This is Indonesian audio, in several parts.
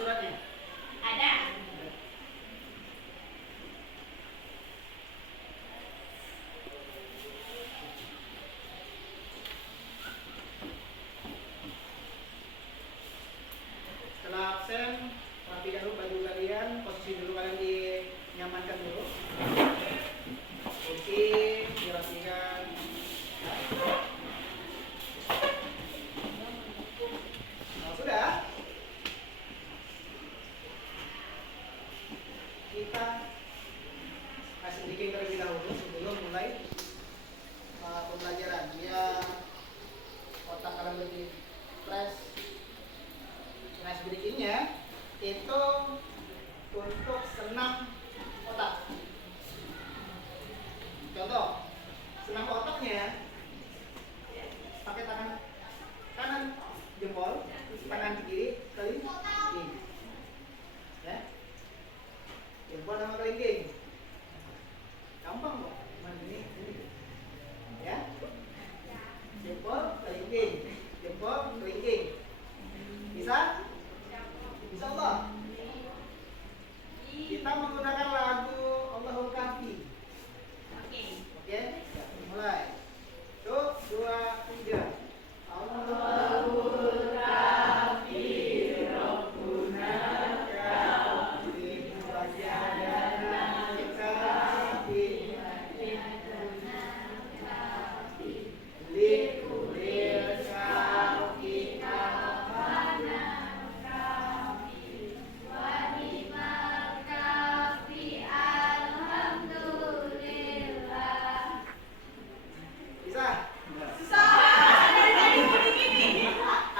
suratnya? Ada. Setelah absen, rapikan dulu baju kalian, posisi dulu kalian dinyamankan dulu. Kursi dirapikan. Nah, sudah. Kita kasih bikin terlebih dahulu sebelum mulai pembelajaran. Biar otak kalian lebih fresh. Nah, berikutnya itu untuk senam otak. Contoh, senam otaknya pakai tangan kanan jempol, tangan kiri kelingking, ya. Jempol sama kelingking, gampang kok. Ini, ya. Jempol kelingking, jempol kelingking, bisa? Bisa Allah. Kita menggunakan lagu Allahul Kahfi. Oke, mulai. 1, 2, 3. Allahul Kahfi, Rabbuna Kahfi, wajadana Kahfi, likulir Kahfi, bisa?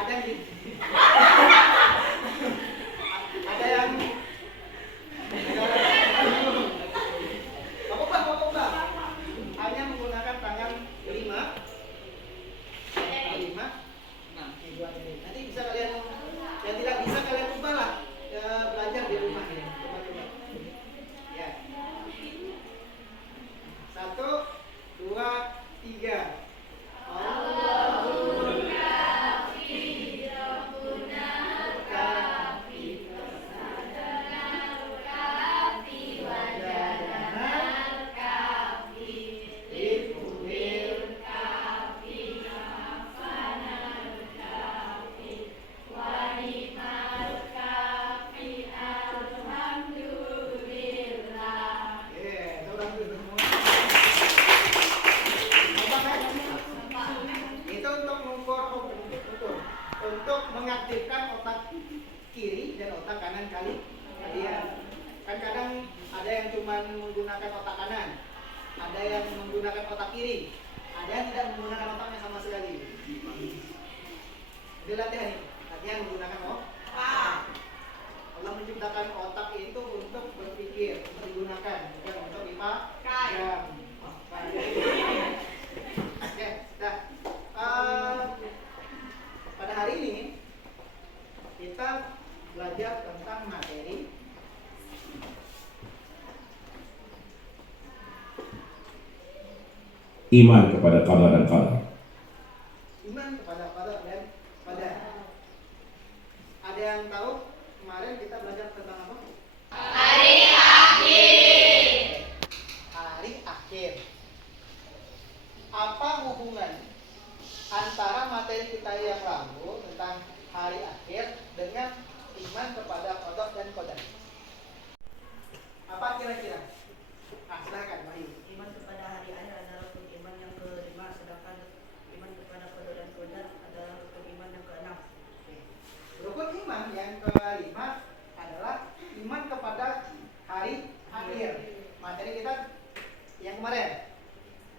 Ada yang apa? Hanya menggunakan tangan 5, 6, 2 jari. Nanti bisa kalian, yang tidak bisa kalian ubahlah, ya, belajar di rumah ya. Coba-coba. Ya. 1, 2, 3. Allahul Kahfi, Rabbuna Kahfi, wajadana Kahfi, likulir Kahfi, wanimal Kahfi, alhamdulillah. Itu orang itu semua. Itu untuk mengaktifkan otak kiri dan otak kanan kalian. Kan kadang ada yang cuma menggunakan otak kanan, ada yang menggunakan otak kiri, ada yang tidak menggunakan otaknya sama sekali. Jadi latihan menggunakan otak. Allah menciptakan otak itu untuk berpikir, untuk digunakan, bukan untuk dipakai. Oke, dah. Pada hari ini kita belajar tentang materi iman kepada qada dan qadar. Iman kepada qada dan qadar. Ada yang tahu kemarin kita belajar tentang apa? Hari akhir. Hari akhir. Apa hubungan antara materi kita yang lalu tentang hari akhir dengan iman kepada qada dan qadar? Apa kira-kira? Silakan, Bayu. Iman kepada hari akhir adalah rukun iman yang kelima, sedangkan iman kepada qada dan qadar adalah rukun iman yang keenam. Rukun iman yang kelima adalah iman kepada hari akhir. Materi kita yang kemarin.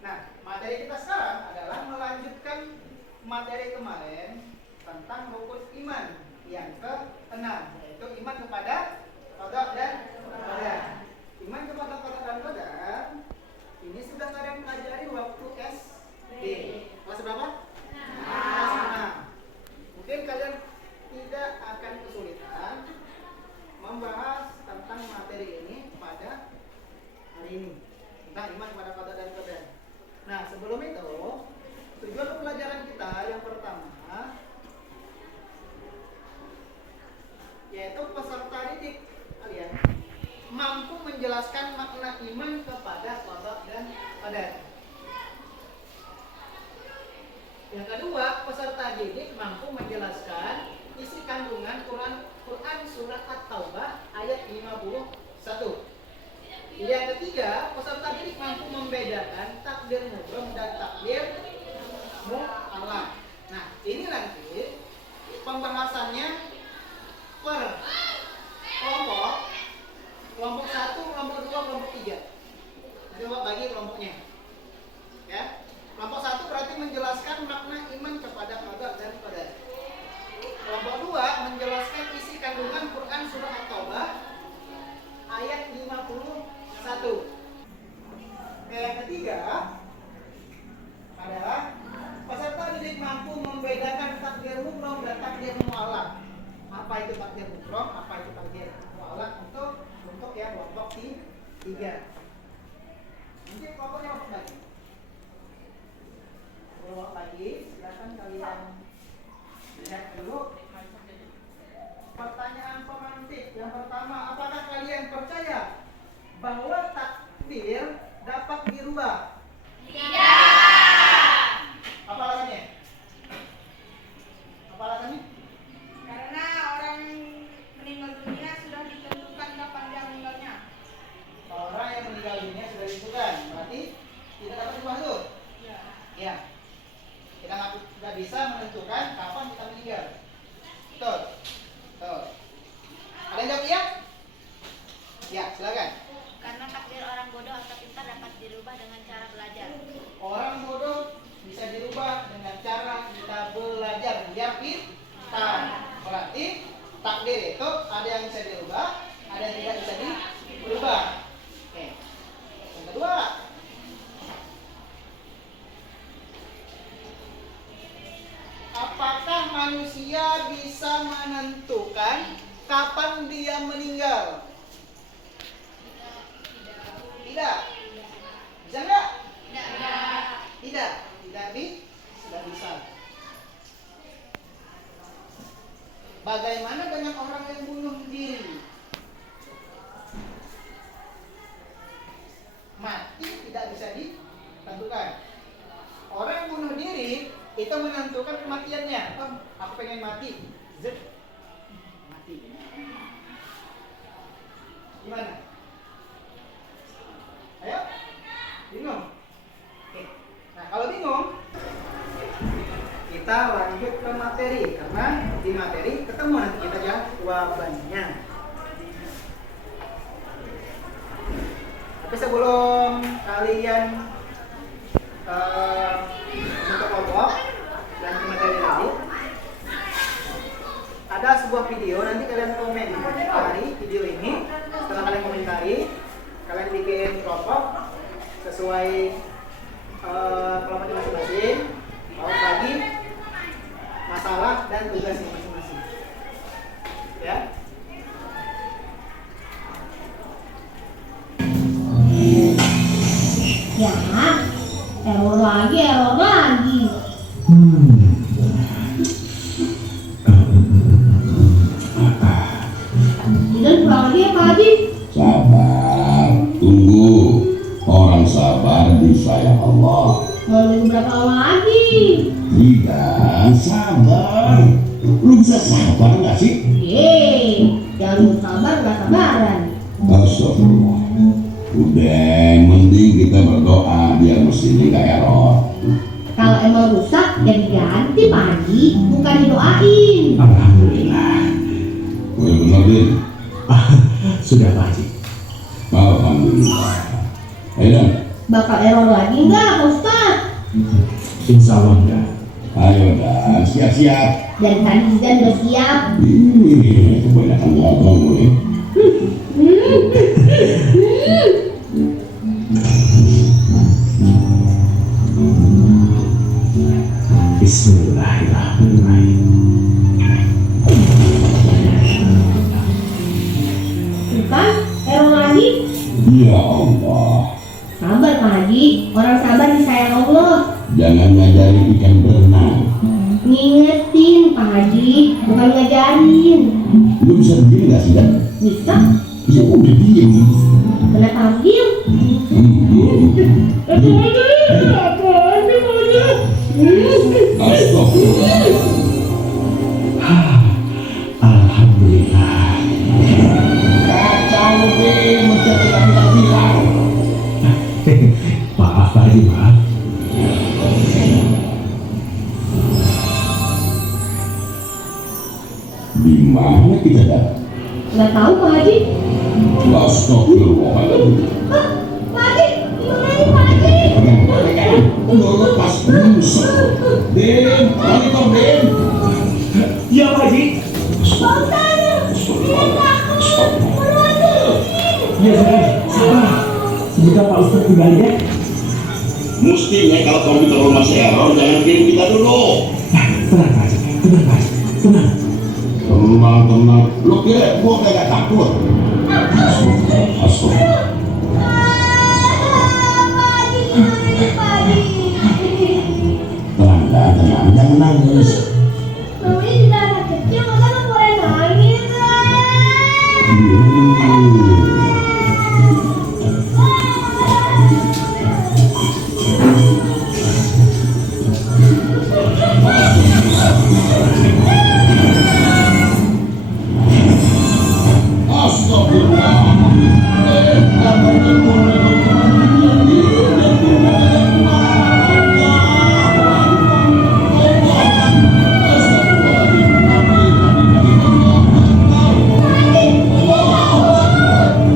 Nah, materi kita sekarang adalah melanjutkan materi kemarin tentang rukun iman yang keenam, yaitu iman kepada qada dan qadar. Iman kepada qada dan qadar ini sudah kalian pelajari waktu SD. Kelas berapa? Kelas 6. Mungkin kalian tidak akan kesulitan membahas tentang materi ini pada hari ini, tentang iman kepada qada dan qadar. Nah, sebelum itu, tujuan pembelajaran kita yang pertama yaitu peserta didik mampu menjelaskan isi kandungan Quran surat At-Taubah ayat 51. Yang ketiga, peserta didik mampu membedakan takdir mubrom dan takdir mu'allaq. Nah, ini nanti pembahasannya per kelompok. Kelompok 1, kelompok 2, kelompok 3. Nanti Bapak bagi kelompoknya. Ya. Kelompok 1 berarti menjelaskan makna iman kepada qada dan qadar. Kelompok 2 menjelaskan isi kandungan Quran surah At-Taubah ayat 51. Yang ketiga adalah peserta didik mampu membedakan takdir mubrom dan takdir mu'allaq. Apa itu takdir mubrom, apa itu takdir mu'allaq untuk ya kelompok 3. Nanti kelompoknya apa lagi? Kelompok lagi, silakan kalian lihat dulu. Pertanyaan pemantik yang pertama, apakah kalian percaya bahwa takdir dapat dirubah? Tidak. Apa alasannya? Apa alasannya? Karena orang meninggal dunia sudah ditentukan kapan dia meninggalnya. Orang yang meninggal dunia sudah ditentukan, berarti tidak dapat dirubah tuh? Ya. Kita nggak bisa menentukan kapan kita meninggal. Betul. Betul. Ada yang jawab iya? Ya, silakan. Karena takdir orang bodoh atau pintar dapat dirubah dengan cara belajar. Orang bodoh bisa dirubah dengan cara kita belajar biar pintar. Berarti takdir itu ada yang bisa dirubah, ada yang tidak bisa dirubah. Oke. Yang kedua, apakah manusia bisa menentukan kapan dia meninggal? Tidak. Bisa nggak? Tidak. Tidak bisa. Bagaimana dengan orang yang bunuh diri? Mati tidak bisa ditentukan. Orang yang bunuh diri itu menentukan kematiannya. Oh, aku pengen mati. Zet. Mati. Gimana? Ayo? Bingung? Oke. Nah, kalau bingung, kita lanjut ke materi. Karena di materi ketemu nanti kita jawabannya. Tapi sebelum kalian untuk kelompok dan materi lagi, ada sebuah video, nanti kalian komentari video ini. Setelah kalian komentari, kalian bikin kelompok sesuai kelompoknya masing-masing, mau bagi masalah dan tugasnya masing-masing. Ya. Ya, error lagi. Dan pulang lagi ya Pak Haji. Sabar, tunggu. Orang sabar disayang Allah. Mau nunggu berapa lama lagi? Tidak, sabar. Lu bisa sabar nggak sih? Jangan sabar, nggak sabaran. Astagfirullah. Udah, mending kita berdoa biar mesin ini gak error. Kalau emang rusak, ya diganti Pak Haji, bukan didoain. Alhamdulillah. Udah bener, Din? Sudah Pak Haji. Alhamdulillah. Ayo, Bakal error lagi nggak Pak Ustaz? Insya Allah enggak. ayo Dan, siap-siap. Dan tadi Zizan udah siap. Kebanyakan ngomong gue. Bismillahirrahmanirrahim. Bukan, error lagi. Ya Allah, Sabar Pak Haji, orang sabar disayang Allah. jangan ngajari ikan berenang. Ngingetin Pak Haji, bukan ngajarin. Lu bisa begini gak sih, Dan? Bisa, Ya udah diem. kenapa harus diem? Astagfirullah. Pak Haji? Astagfirullahaladzim. Pak Haji, gimana ini Pak Haji? Udah lepas musuh. Dem, balik dong Dem. Ya Pak Haji. Pak Ustadz, Ya sudah, sabar. Sebentar Pak Ustadz kembali ya. Mestinya kalau komputer lu masih error, jangan kirim kita dulu. Tenang Pak Haji, tenang Pak Haji, tenang. Tenang. Lu kira gua kagak takut? Astagfirullah. Tenang, jangan nangis. namanya juga anak kecil, masa nggak boleh nangis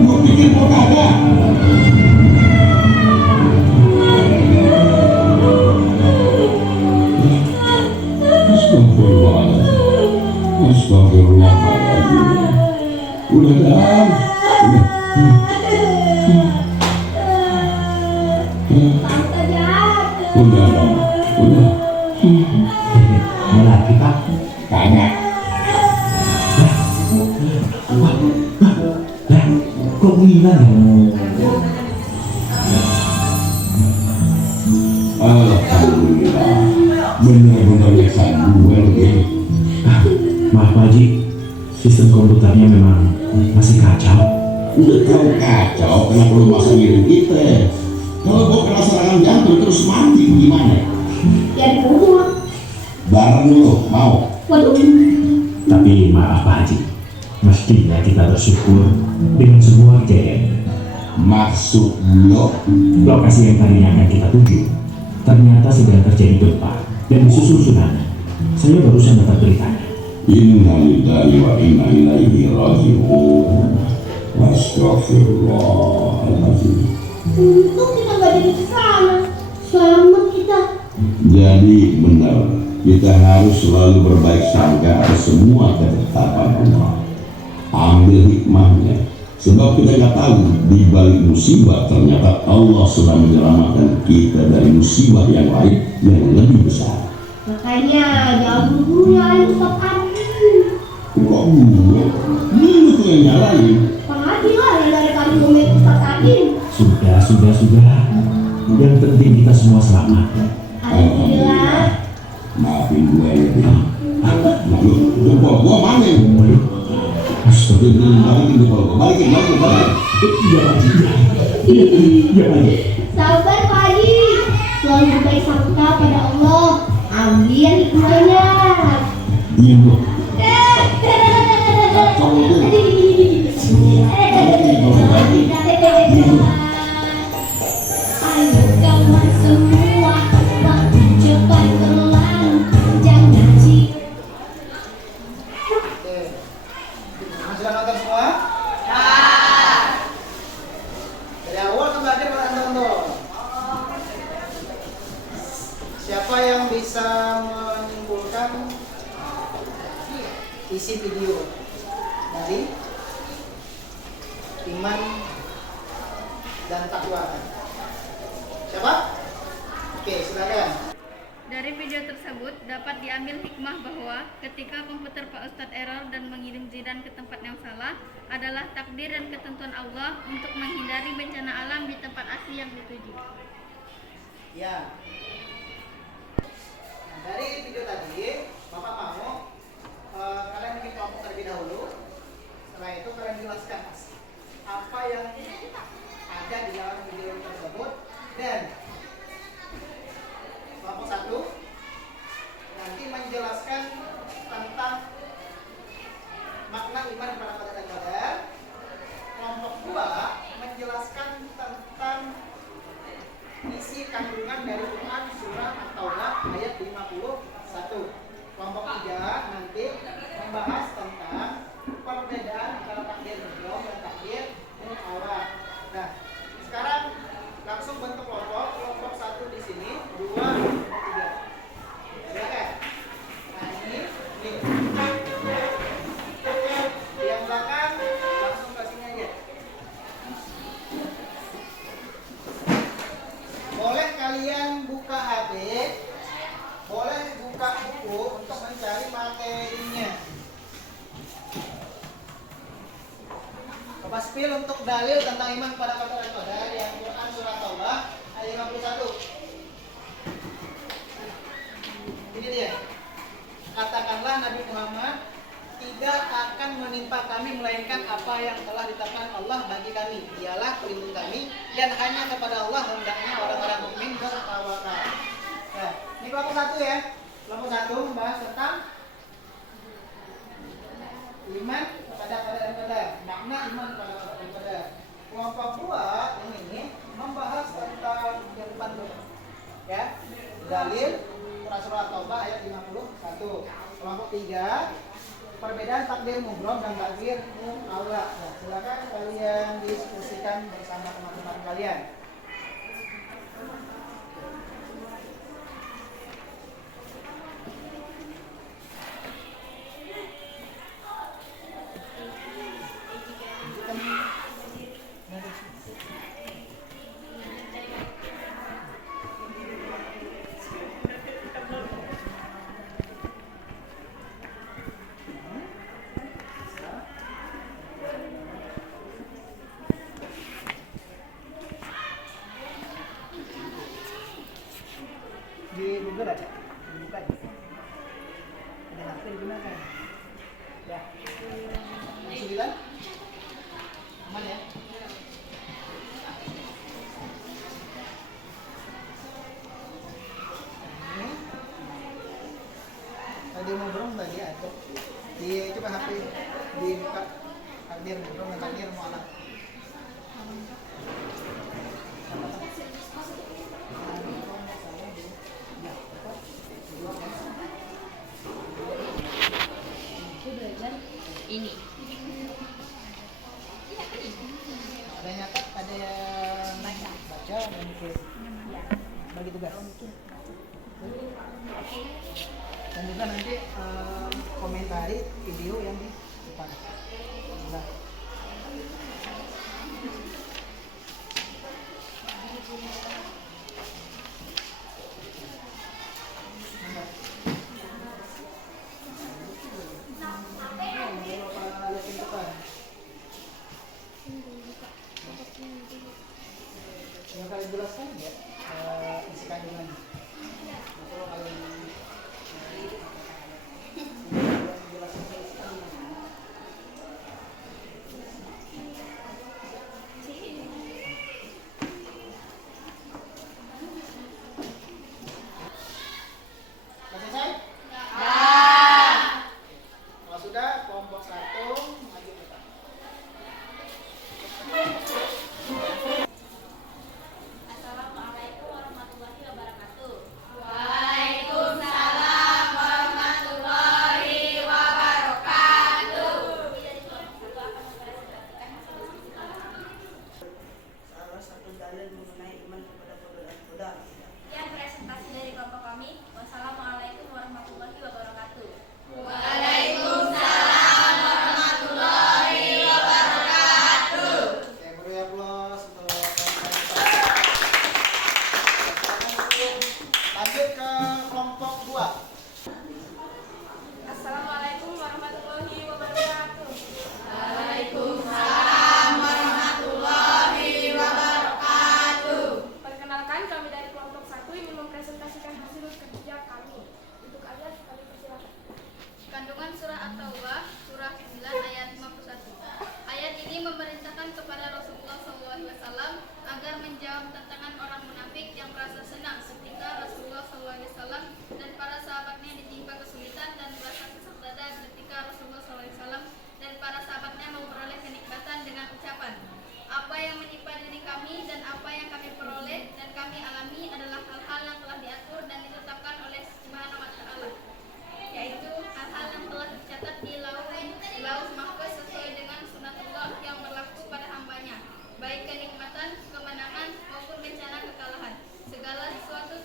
Lu pikir gua kagak? Astagfirullahaladzim. Udah dah. Udah. Mau lagi Pak? Kagak. Lah, kok hilang ya? Alhamdulillah. Bener-bener nyeksan gue lebih. Maaf Pak Haji, sistem komputernya memang masih kacau. Udah tahu kacau, kenapa lu masih ngirim kita? Kalau gua kena serangan jantung terus mati gimana? ya dikubur. Bareng lu, mau? Waduh, Tapi maaf Pak Haji, mestinya kita bersyukur dengan semua kejadian. Maksud lo? Lokasi yang tadinya akan kita tuju ternyata sedang terjadi gempa dan disusul tsunami. Saya barusan dapat beritanya. Inna lillahi wa inna ilaihi raji'un. Astagfirullahaladzim. untung kita nggak jadi kesana. Selamat kita. Jadi benar, kita harus selalu berbaik sangka atas semua ketetapan Allah. Ambil hikmahnya, sebab kita nggak tahu di balik musibah ternyata Allah sedang menyelamatkan kita dari musibah yang lain yang lebih besar. Makanya jangan buru-buru nyalain Ustaz Adi. Kok gue? Lu tuh yang nyalain. Pak Haji lah yang dari kali ngomongin Ustaz Adi. Sudah. Yang penting kita semua selamat. Alhamdulillah. Maafin gue ya, Bang. Nah, lu jempol gue mana? Waduh, astagfirullah. Balikin jempol gue, balikin. Iya Pak Haji, iya Pak Haji. Sabar Pak Haji. Selalu berbaik sangka pada Allah. Ambil hikmahnya. Iya Bu. Ayo kawan semua, waktu cepat berlalu, jangan sih. Oke. Sudah nonton semua? Dari awal sampai akhir kalian tonton. Siapa yang bisa menyimpulkan isi video dari iman dan takwa? Siapa? Oke, silakan. Dari video tersebut dapat diambil hikmah bahwa ketika komputer Pak Ustadz error dan mengirim Zidan ke tempat yang salah adalah takdir dan ketentuan Allah untuk menghindari bencana alam di tempat asli yang dituju. Ya. Nah, dari video tadi, Bapak mau kalian bikin kelompok terlebih dahulu. Setelah itu kalian jelaskan apa yang ada di dalam video tersebut dan kelompok satu nanti menjelaskan tentang makna iman kepada qadar dan qadar. Kelompok dua menjelaskan tentang isi kandungan dari Quran surah At-Taubah ayat 51. Kelompok 3 nanti membahas tentang perbedaan antara takdir nuzul Waspil untuk dalil tentang iman pada peraturan qadar yang Quran surah Taubah ayat 51. Ini dia. Katakanlah Nabi Muhammad, tidak akan menimpa kami melainkan apa yang telah ditetapkan Allah bagi kami. Dialah pelindung kami dan hanya kepada Allah hendaknya orang-orang mukmin bertawakal. Nah, ini kelompok 1 ya. Kelompok 1 membahas tentang iman kepada qadar dan qadar. Makna iman kepada qadar dan qadar. Kelompok 2 yang ini membahas tentang yang depan dulu. Ya. Dalil surah Taubah ayat 51. Kelompok 3 perbedaan takdir mubrom dan takdir mu'allaq. Nah, silakan kalian diskusikan bersama teman-teman kalian. Di Google ada, dibuka ya. Ada HP digunakan. Ya. Kesulitan? Aman ya? Ini. Tadi mau berong tadi ada. Di coba HP dibuka. Takdir berong dan takdir mu'allaq. Ini. Ada yang nyatat, ada yang baca dan tulis. Bagi tugas. Dan juga nanti komentari video yang di depan. Nah. Yang kalian jelaskan ya, isi kandungan. Kalau kalian jelaskan isi kandungan. Sudah selesai? Kalau sudah, kelompok 1 maju ke depan. Assalamualaikum warahmatullahi wabarakatuh. Waalaikumsalam warahmatullahi wabarakatuh. Kami dari kelompok 1 akan mempresentasikan hasil diskusi. Salah satu dalil mengenai iman kepada qadar dan qadar. Sekian presentasi dari kelompok kami. Wassalamualaikum warahmatullahi wabarakatuh. Waalaikumsalam warahmatullahi wabarakatuh. Oke, beri aplaus untuk lanjut ke kelompok 2. Assalamualaikum warahmatullahi wabarakatuh. Waalaikumsalam warahmatullahi wabarakatuh. Perkenalkan, kami dari kelompok 1 ingin mempresentasikan hasil kerja kami. Untuk ayat kami persilakan. Kandungan surah At-Taubah, surah 9 ayat 51. Ayat ini memerintahkan kepada Rasulullah SAW agar menjawab tantangan orang munafik yang merasa senang ketika Rasulullah SAW dan para sahabatnya ditimpa kesulitan dan merasa sesak dada ketika Rasulullah SAW dan para sahabatnya memperoleh kenikmatan dengan ucapan, apa yang menimpa diri kami dan apa yang kami peroleh dan kami alami adalah hal-hal yang telah diatur dan ditetapkan oleh Subhanahu wa Ta'ala, yaitu hal-hal yang telah tercatat di lauh mahfuz sesuai dengan sunatullah yang berlaku pada hambanya, baik kenikmatan, kemenangan maupun bencana kekalahan. Segala sesuatu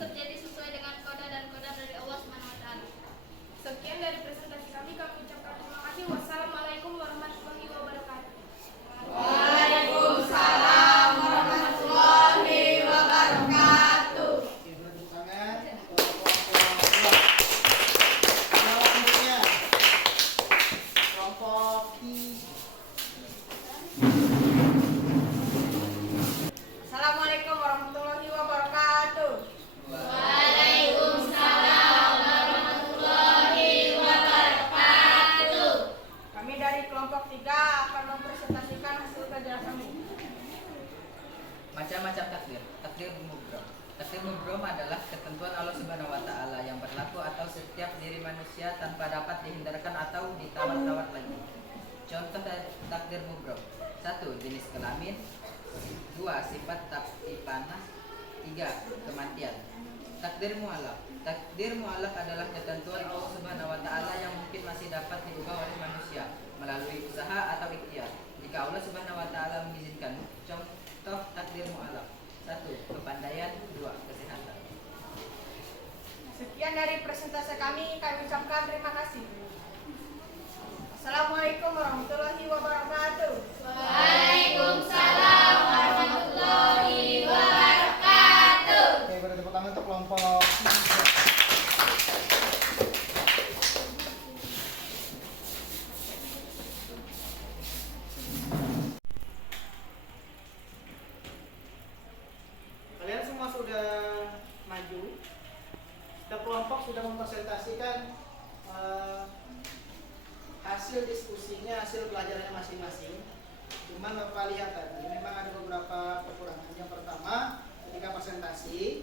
penjelasanmu. Macam-macam takdir. Takdir mubrom. Takdir mubrom adalah ketentuan Allah Subhanahu wa taala yang berlaku atau setiap diri manusia tanpa dapat dihindarkan atau ditawar-tawar lagi. Contoh takdir mubrom. 1. Jenis kelamin. 2. Sifat tapi panas. 3. Kematian. Takdir mu'alaf. Takdir mu'alaf adalah ketentuan Allah Subhanahu wa taala yang mungkin masih dapat diubah oleh manusia melalui usaha atau ikhtiar. Jika Allah Subhanahu wa taala mengizinkan. Contoh takdir mu'alaf. 1. Kepandaian. 2. Kesehatan. Sekian dari presentase kami ucapkan terima kasih. Assalamualaikum warahmatullahi wabarakatuh. Waalaikumsalam warahmatullahi wabarakatuh. Oke, beri tepuk tangan untuk kelompok. Kalian semua sudah maju. Setiap kelompok sudah mempresentasikan hasil diskusinya, hasil pelajarannya masing-masing. Cuman Bapak lihat tadi memang ada beberapa kekurangan. Yang pertama, ketika presentasi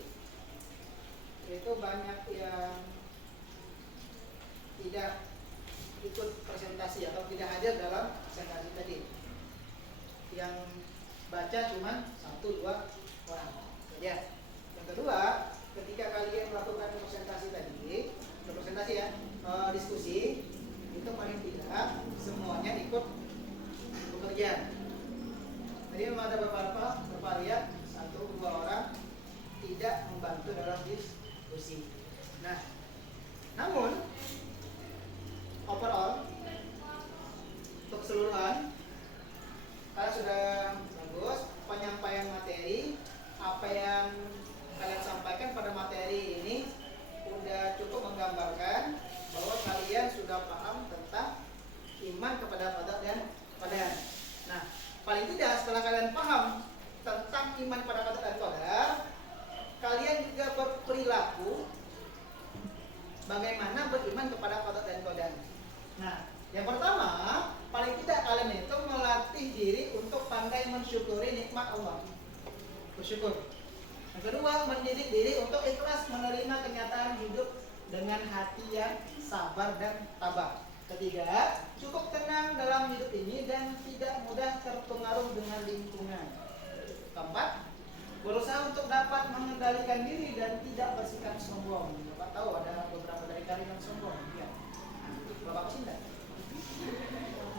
itu banyak yang tidak ikut presentasi atau tidak hadir dalam presentasi tadi. Yang baca cuma 1-2 orang saja. Yang kedua, ketika kalian melakukan presentasi tadi, diskusi, itu paling tidak semuanya ikut bekerja. Jadi memang ada beberapa lihat 1-2 orang tidak membantu dalam diskusi. Nah, namun overall untuk keseluruhan kalian sudah bagus penyampaian materi. Apa yang kalian sampaikan pada materi ini sudah cukup menggambarkan bahwa kalian sudah paham tentang iman kepada qada dan qadar. Nah, paling tidak setelah kalian paham tentang iman pada qada dan qadar, kalian juga berperilaku bagaimana beriman kepada qada dan qadar. Nah, yang pertama, paling tidak kalian itu melatih diri untuk pandai mensyukuri nikmat Allah. Bersyukur. Yang kedua, mendidik diri untuk ikhlas menerima kenyataan hidup dengan hati yang sabar dan tabah. Ketiga, cukup tenang dalam hidup ini dan tidak mudah terpengaruh dengan lingkungan. Keempat, berusaha untuk dapat mengendalikan diri dan tidak bersikap sombong. Bapak tahu ada beberapa dari kalian yang sombong, ya. Bapak cinta.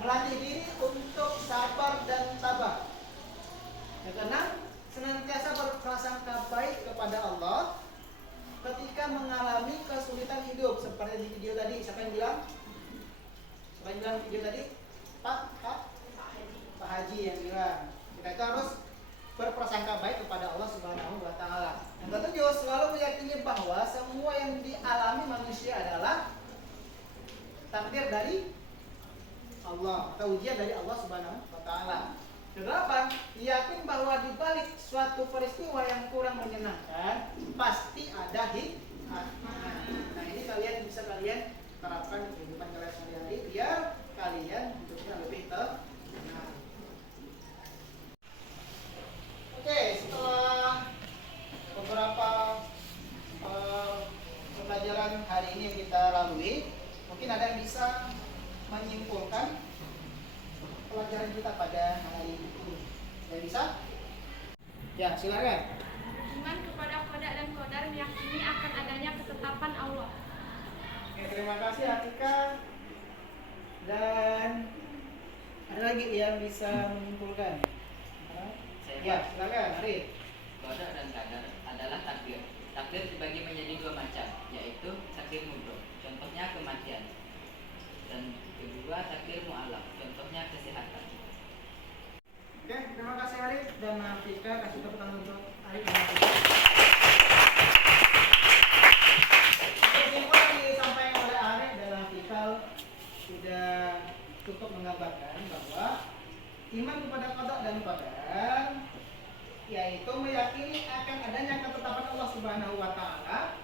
Melatih diri untuk sabar dan tabah. Yang keenam, senantiasa berprasangka baik kepada Allah ketika mengalami kesulitan hidup. Seperti di video tadi, siapa yang bilang? Siapa yang bilang video tadi? Pak Haji yang bilang. Kita itu harus berprasangka baik kepada Allah Subhanahu wa taala. Yang ketujuh, selalu meyakini bahwa semua yang dialami manusia adalah takdir dari Allah atau ujian dari Allah Subhanahu wa taala. Kedelapan, yakin bahwa di balik suatu peristiwa yang kurang menyenangkan pasti ada hikmah. Nah, ini bisa kalian terapkan di kehidupan kalian sehari-hari biar kalian hidupnya lebih tenang. Oke, setelah beberapa pembelajaran hari ini yang kita lalui, mungkin ada yang bisa menyimpulkan pelajaran kita pada hari ini. Yang bisa? Ya, silakan. Iman kepada qada dan qadar meyakini akan adanya ketetapan Allah. Oke, terima kasih Atika. Dan ada lagi yang bisa menyimpulkan? Ya, silakan, Arif. Qada dan qadar adalah takdir. Takdir dibagi menjadi 2 macam, yaitu takdir mubrom, contohnya kematian. Dan kedua, takdir mu'alaf, contohnya kesehatan. Oke, terima kasih Arif dan Nafika. Kasih tepuk tangan untuk Arif dan Nafika. Kesimpulan yang disampaikan oleh Arif dan Nafika sudah cukup menggambarkan bahwa iman kepada qada dan qadar yaitu meyakini akan adanya ketetapan Allah Subhanahu wa taala.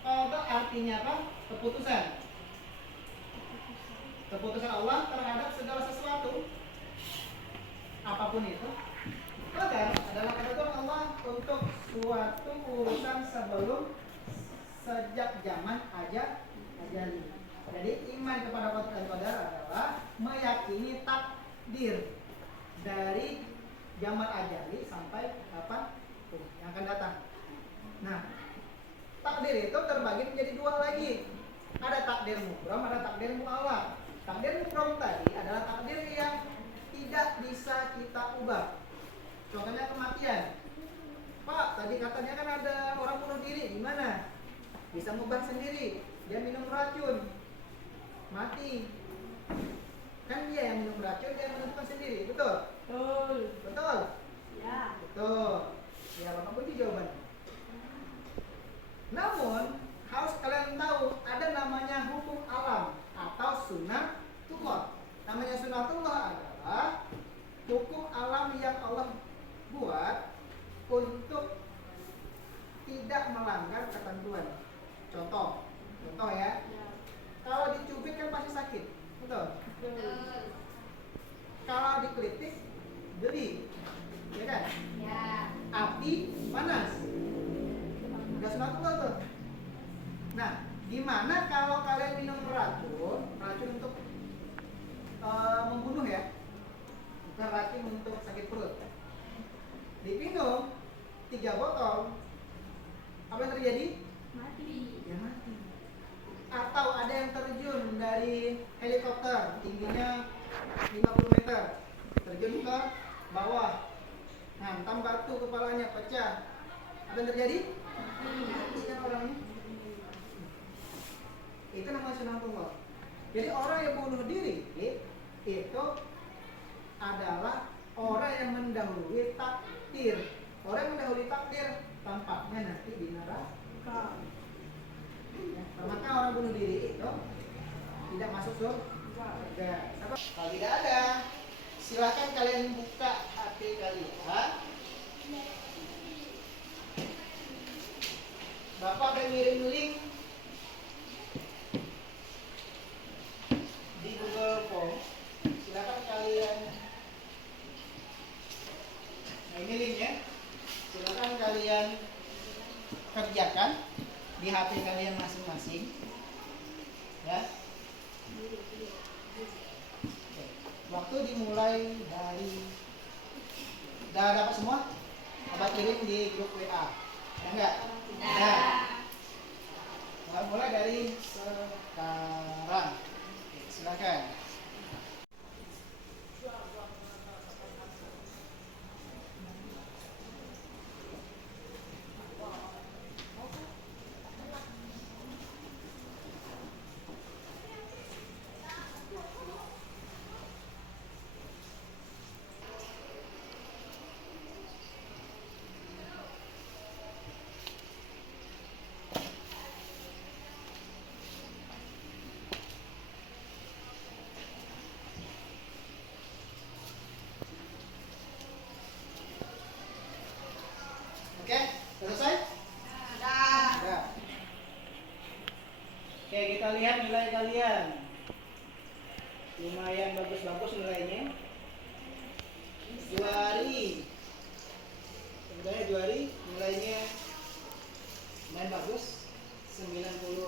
Qada artinya apa? Keputusan. Keputusan Allah terhadap segala sesuatu. Apapun apapun itu. Qadar adalah ketentuan Allah untuk suatu urusan sebelum sejak zaman ajali. Jadi iman kepada qadar adalah meyakini takdir dari zaman ajali sampai kapan yang akan datang. Nah, takdir itu terbagi menjadi dua lagi. Ada takdir mubram, ada takdir mu'awwal. Takdir mubram tadi adalah takdir yang tidak bisa kita ubah. Contohnya kematian. Pak, tadi katanya kan ada orang bunuh diri, gimana? Bisa mengubah sendiri. Dia minum racun, mati. Kan dia yang minum racun, dia yang menentukan sendiri, betul? Betul? Ya. Betul. Ya, Bapak kunci jawabannya. Namun, harus kalian tahu ada namanya hukum alam atau sunnatullah. Namanya sunnatullah adalah hukum alam yang Allah buat untuk tidak melanggar ketentuan. Contoh ya. Kalau dicubit kan pasti sakit, betul? Kalau dikritik geli, ya kan? Api panas. Udah sunatullah tuh. Nah, gimana kalau kalian minum racun untuk membunuh ya, bukan racun untuk sakit perut. Diminum 3 botol, apa yang terjadi? Ya mati. Atau ada yang terjun dari helikopter tingginya 50 meter, terjun ke bawah, hantam batu kepalanya pecah, apa yang terjadi? Mati kan orangnya. Itu namanya sunatullah. Jadi orang yang bunuh diri itu adalah orang yang mendahului takdir. Orang yang mendahului takdir tampaknya nanti di neraka. Ya, maka orang bunuh diri itu tidak masuk surga. Kalau tidak ada, silakan kalian buka HP kalian. Bapak akan ngirim link di Google Form. Silakan kalian. Nah, ini linknya. Silakan kalian kerjakan di HP kalian masing-masing. Ya. Oke. Waktu dimulai dari. Udah dapat semua? Bapak kirim di grup WA. Ya enggak? Nah, mulai dari sekarang. Silakan. Oke, selesai? Sudah. Oke, kita lihat nilai kalian. Lumayan bagus-bagus nilainya. 2 hari. Sebenarnya 2 hari nilainya lumayan bagus. 95.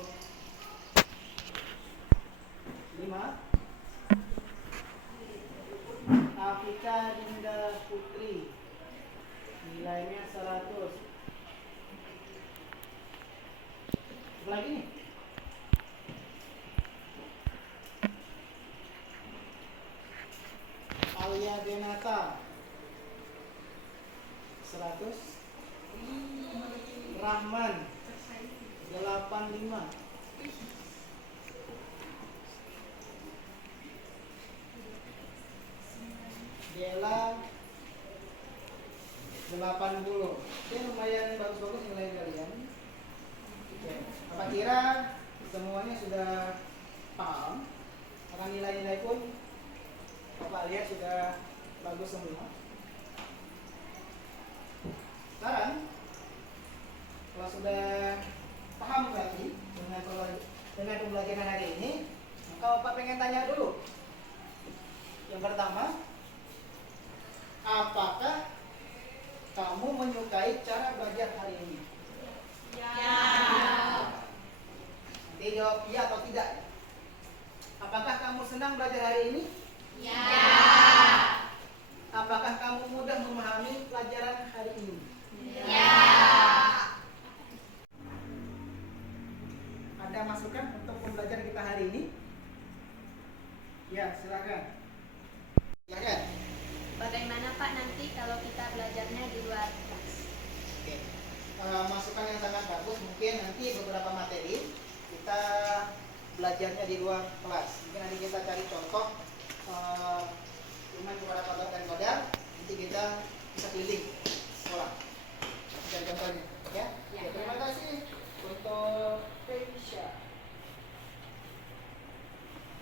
Afika Dinda Putri nilainya 100. Lagi nih. Alia Denata 100. Rahman 85. Dela 80. Oke, lumayan bagus-bagus nilai kalian. Oke, apa kira semuanya sudah paham? Karena nilai-nilai pun Bapak lihat sudah bagus semua. Sekarang kalau sudah paham lagi dengan pembelajaran hari ini, maka Bapak pengen tanya dulu. Yang pertama, kamu mudah memahami pelajaran hari ini? Ada masukan untuk pembelajaran kita hari ini? Ya, silakan. Silakan. Bagaimana Pak nanti kalau kita belajarnya di luar kelas? Oke. Masukan yang sangat bagus. Mungkin nanti beberapa materi kita belajarnya di luar kelas. Mungkin nanti kita cari contoh iman kepada qadar dan qadar. Nanti kita bisa keliling sekolah. Cari contohnya, ya. Ya, terima kasih untuk Feisha.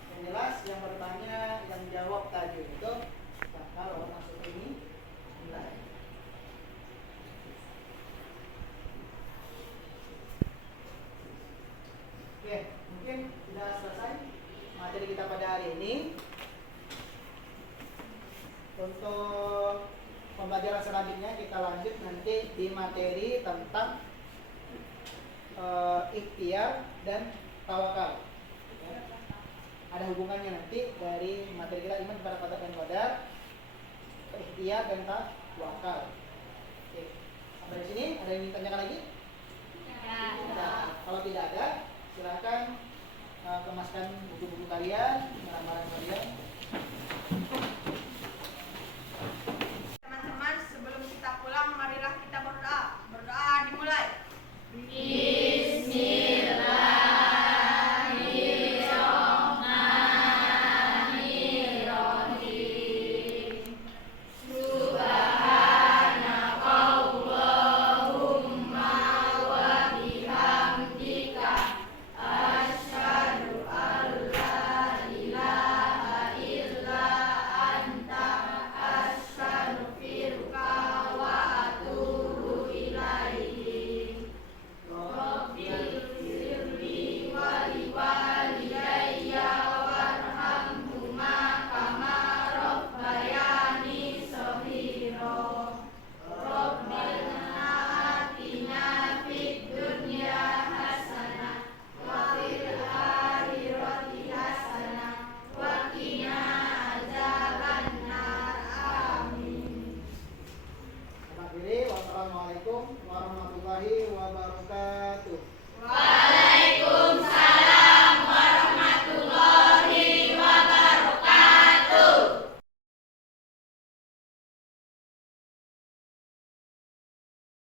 Yang jelas yang bertanya, yang jawab tadi itu, nah, kalau masuk ke ini nilai. Oke, mungkin sudah selesai materi kita pada hari ini. Untuk pembelajaran selanjutnya kita lanjut nanti di materi tentang ikhtiar dan tawakal. Ya. Ada hubungannya nanti dari materi kita iman kepada qadar dan qadar, ikhtiar dan tawakal. Oke. Sampai di sini ada yang ditanyakan lagi? Kalau tidak ada, silakan kemaskan buku-buku kalian, barang-barang kalian.